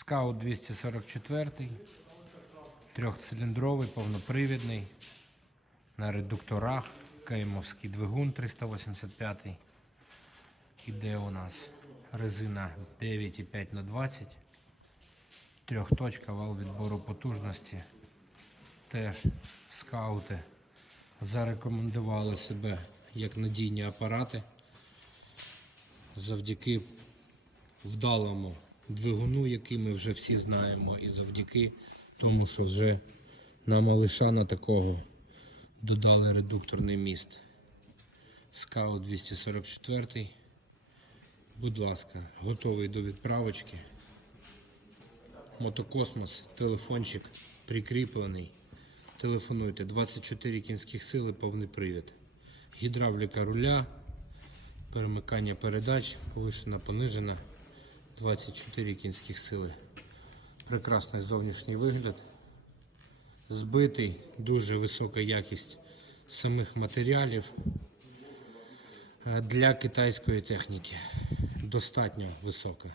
Скаут 244, трьохциліндровий, повнопривідний, на редукторах, Каймовський двигун 385. Іде у нас резина 9,5 на 20 трьохточка вал відбору потужності. Теж скаути зарекомендували себе як надійні апарати завдяки вдалому двигуну, який ми вже всі знаємо, і завдяки тому, що вже на малишана такого додали редукторний міст. Скаут 244. Будь ласка, готовий до відправочки. Мотокосмос, телефончик прикріплений. Телефонуйте 24 кінських сили, повний привід. Гідравліка руля, перемикання передач, повишена, понижена. 24 кінських сили. Прекрасний зовнішній вигляд. Збитий, дуже висока якість самих матеріалів Е, для китайської техніки. Достатньо висока.